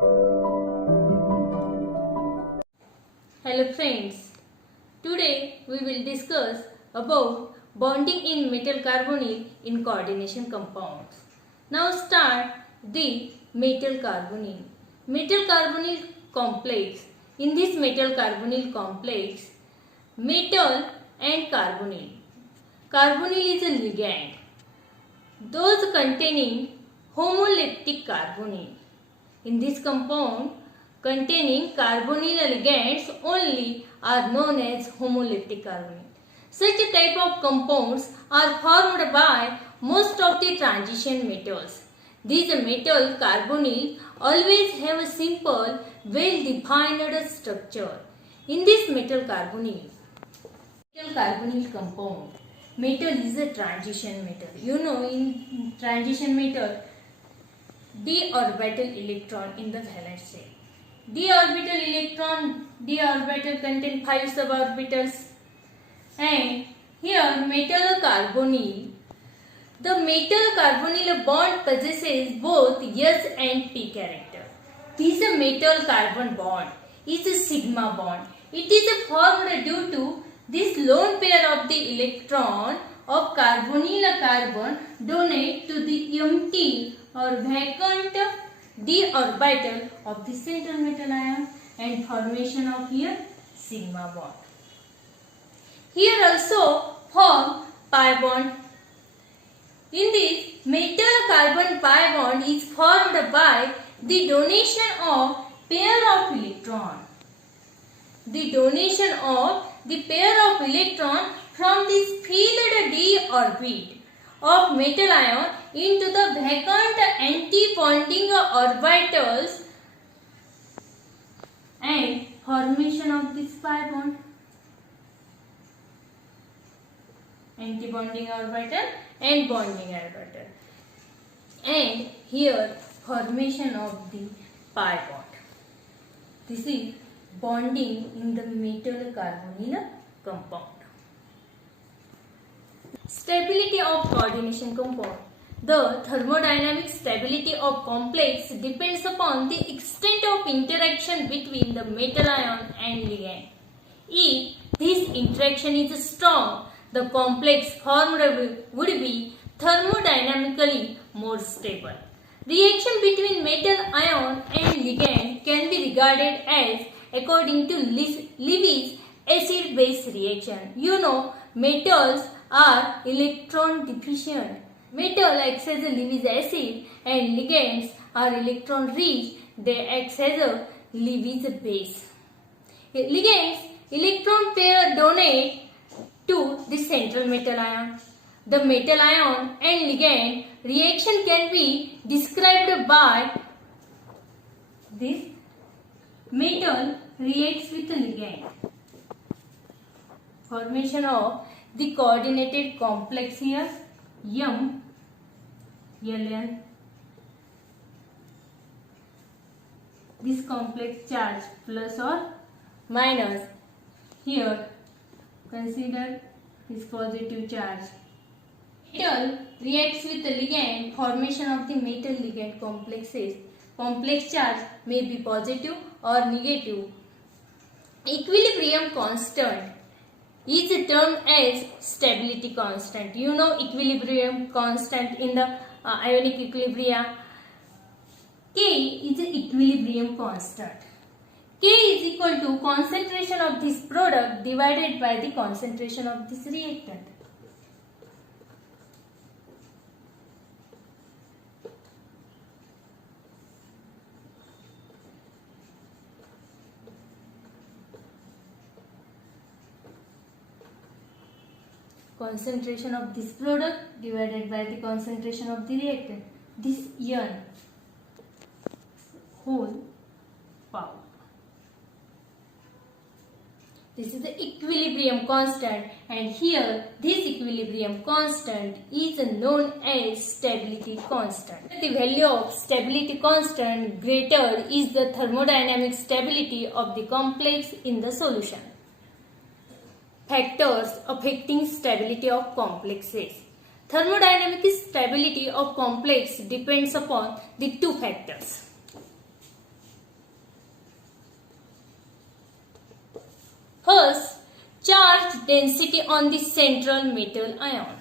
Hello friends, today we will discuss about bonding in metal carbonyl in coordination compounds. Now start the metal carbonyl. Metal carbonyl complex. In this metal carbonyl complex, metal and carbonyl. Carbonyl is a ligand. Those containing homoleptic carbonyl. In this compound containing carbonyl ligands only are known as homoleptic carbonyl. Such type of compounds are formed by most of the transition metals. These metal carbonyl always have a simple, well-defined structure. In this metal carbonyl compound, metal is a transition metal. You know, in transition metal, d orbital electron in the valence shell. D orbital contain 5 suborbitals, and here metal carbonyl. The metal carbonyl bond possesses both S and P character. This metal carbon bond is a sigma bond. It is formed due to this lone pair of the electron of carbonyl carbon donate to the empty or vacant d orbital of the central metal ion and formation of here sigma bond. Here also form pi bond. In this metal carbon pi bond is formed by the donation of pair of electron. The donation of the pair of electron from this filled d orbit of metal ion into the vacant anti-bonding orbitals and formation of this pi bond. Anti-bonding orbital and bonding orbital. And here formation of the pi bond. This is bonding in the metal carbonyl compound. Stability of coordination compound. The thermodynamic stability of complex depends upon the extent of interaction between the metal ion and ligand. If this interaction is strong, the complex formed would be thermodynamically more stable. Reaction between metal ion and ligand can be regarded as according to Levy's acid-base reaction. You know, metals are electron deficient. Metal acts as a Levy's acid and ligands are electron rich. They act as a Levy's base. Ligands electron pair donate to the central metal ion. The metal ion and ligand reaction can be described by this: metal reacts with the ligand. Formation of the coordinated complex here M Ln. This complex charge plus or minus. Here consider this positive charge. Metal reacts with the ligand. Formation of the metal ligand complexes. Complex charge may be positive or negative. Equilibrium constant is termed as stability constant. You know equilibrium constant in the ionic equilibria. K is the equilibrium constant. K is equal to concentration of this product divided by the concentration of this reactant. Concentration of this product divided by the concentration of the reactant. This N whole power. This is the equilibrium constant, and here this equilibrium constant is known as stability constant. The value of stability constant greater is the thermodynamic stability of the complex in the solution. Factors affecting stability of complexes. Thermodynamic stability of complex depends upon the two factors. First, charge density on the central metal ion.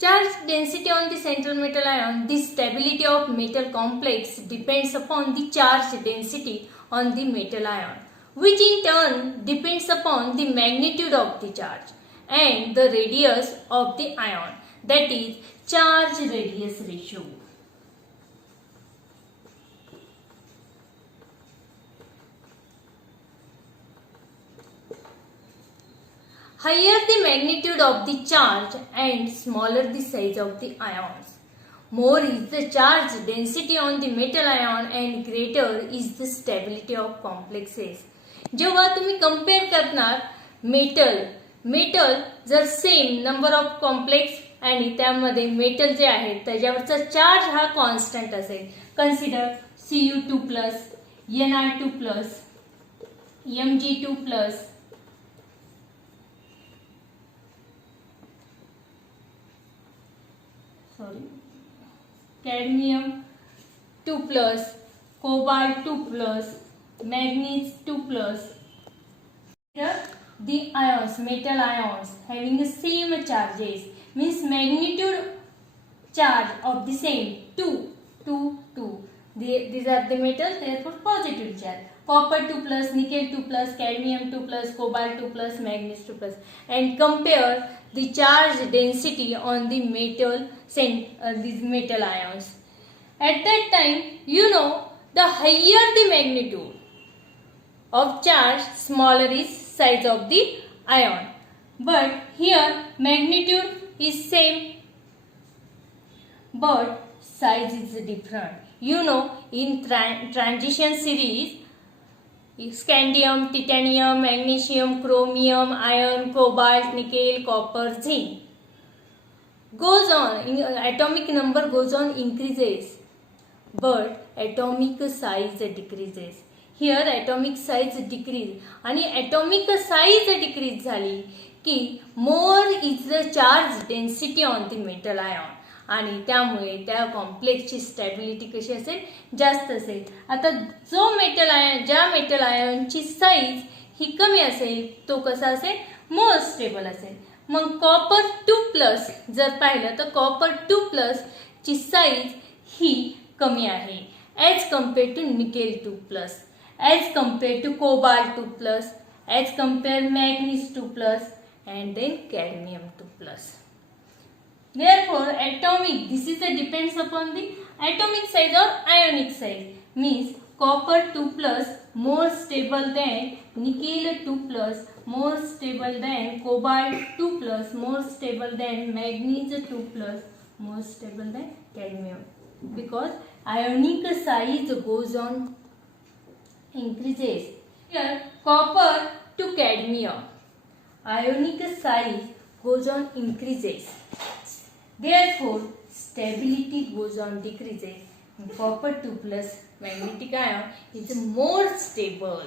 Charge density on the central metal ion. The stability of metal complex depends upon the charge density on the metal ion, which in turn depends upon the magnitude of the charge and the radius of the ion, that is charge radius ratio. Higher the magnitude of the charge and smaller the size of the ions, more is the charge density on the metal ion and greater is the stability of complexes. जेव्हा तुम्ही compare करणार metal जर same number of complex आणि त्यामध्ये metal जे आहे त्याच्यावरचा charge हा constant असेल. Consider Cu2+, Ni2+, Mg2+, cadmium 2+, cobalt 2+, manganese 2+. Here the ions, metal ions having the same charges means magnitude charge of the same 2. These are the metals, therefore positive charge. Copper 2+, nickel 2+, cadmium 2+, cobalt 2+, manganese 2+, and compare the charge density on the these metal ions. At that time, the higher the magnitude of charge, smaller is size of the ion. But here magnitude is same, but size is different. In transition series, scandium, titanium, magnesium, chromium, iron, cobalt, nickel, copper, zinc goes on, atomic number goes on increases, but atomic size decreases. Here atomic size decrease आणि atomic size decrease झाली की more is the charge density on the metal ion आणि त्यामुळे त्या कॉम्प्लेक्सची stability कशी असेल, जास्त असेल. आता जो ज्या मेटल आयनची साईज ही कमी असेल तो कसा असेल, मोर स्टेबल असेल. मग कॉपर 2+ जर पाहिलं तर कॉपर 2+ ची साईज ही कमी आहे as compare to nickel 2+, as compare to cobalt 2+, as compare manganese 2+, and then cadmium 2+. Therefore, this is depends upon the atomic size or ionic size. Means copper 2+ more stable than nickel 2+, more stable than cobalt 2+, more stable than manganese 2+, more stable than cadmium. Because ionic size goes on increases. Here copper to cadmium, ionic size goes on increases. Therefore, stability goes on decreases. Copper 2+ magnetic ion is more stable.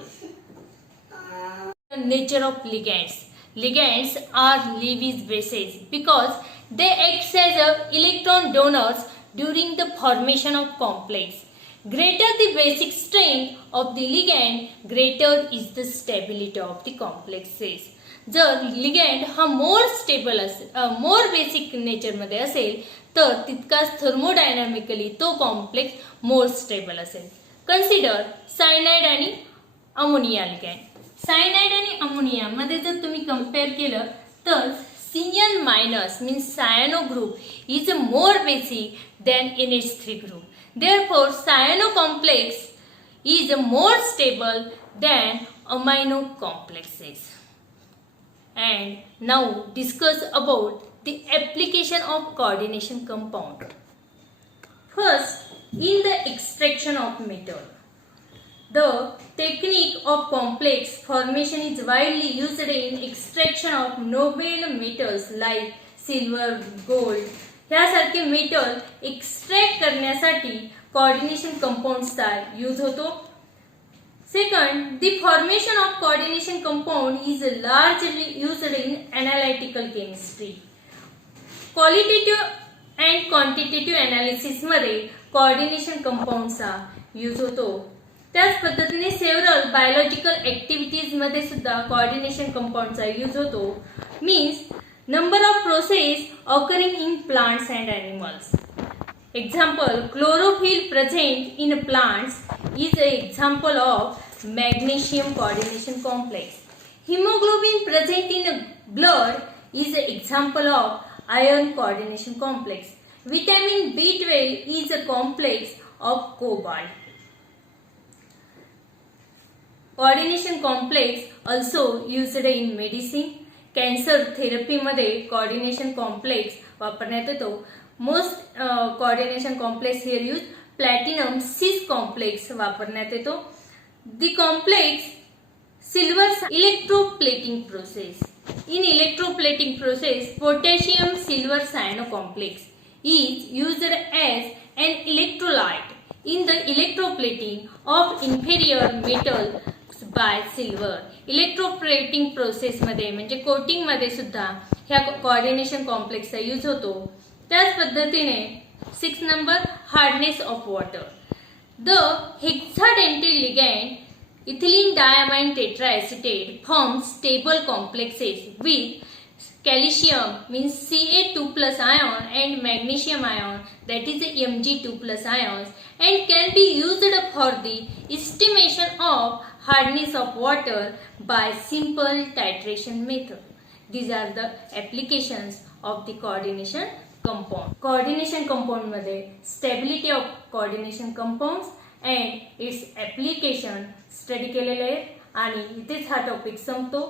The nature of ligands. Ligands are Lewis bases because they act as electron donors during the formation of complex. Greater the basic strength of the ligand, greater is the stability of the complexes. जर ligand हा more stable असेल, मोर basic नेचरमध्ये असेल तर तितकाच thermodynamically तो complex more stable असेल. Consider cyanide आणि ammonia ligand. Cyanide आणि अमोनिया मध्ये जर तुम्ही कंपेअर केलं तर Cn- means cyano group is more basic than NH3 group. Therefore, cyano complex is more stable than amino complexes. And now discuss about the application of coordination compound. First, in the extraction of metal, the technique of complex formation is widely used in extraction of noble metals like silver, gold. यासारखे metal extract करण्यासाठी coordination कंपाउंड्सचा use होतो. Second, the formation of coordination compound is largely used in analytical chemistry. Qualitative and quantitative analysis मध्ये coordination compoundsचा use होतो. त्याच पद्धतीने several biological activities मध्ये सुद्धा coordination compoundचा use होतो. Means number of process occurring in plants and animals. Example, chlorophyll present in plants is an example of magnesium coordination complex. Hemoglobin present in blood is an example of iron coordination complex. Vitamin B12 is a complex of cobalt. Coordination complex also used in medicine. Cancer थेरपीमध्ये coordination complex वापरण्यात येतो. Most coordination complex here use platinum cis complex वापरण्यात येतो. The complex silver electroplating process. In electroplating process, potassium silver cyano complex is used as an electrolyte in the electroplating of inferior metal bye silver. Electroplating process मध्ये म्हणजे coating मध्ये सुद्धा ह्या coordination कॉम्प्लेक्सचा use होतो. त्याच पद्धतीने 6 number hardness of water. The hexadentate ligand ethylene diamine tetraacetate forms stable complexes with calcium means Ca2 plus ion and magnesium ion, that is Mg2 plus ions, and can be used for the estimation of hardness of water by simple titration method. These are the applications of the coordination compound. Coordination compound मध्ये stability of coordination compounds and its application study केलेले आहे आणि इथेच हा topic संपतो.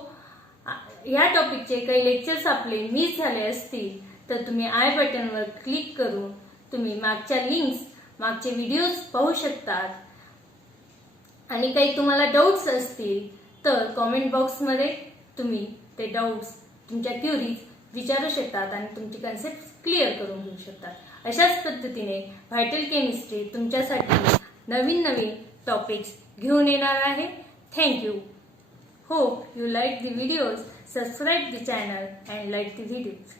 या टॉपिकचे काही lectures आपले मिस झाले असतील तर तुम्ही आय बटनवर क्लिक करून तुम्ही मागच्या लिंक्स मागचे व्हिडिओज पाहू शकतात. आणि काही तुम्हाला डाऊट्स असतील तर कॉमेंट बॉक्समध्ये तुम्ही ते डाऊट्स तुमच्या क्युरीज विचारू शकतात आणि तुमची कन्सेप्ट क्लिअर करून घेऊ शकतात. अशाच पद्धतीने व्हायटल केमिस्ट्री तुमच्यासाठी नवीन नवीन टॉपिक्स घेऊन येणार आहे. Thank you. Hope you like the videos. Subscribe the channel and like the videos.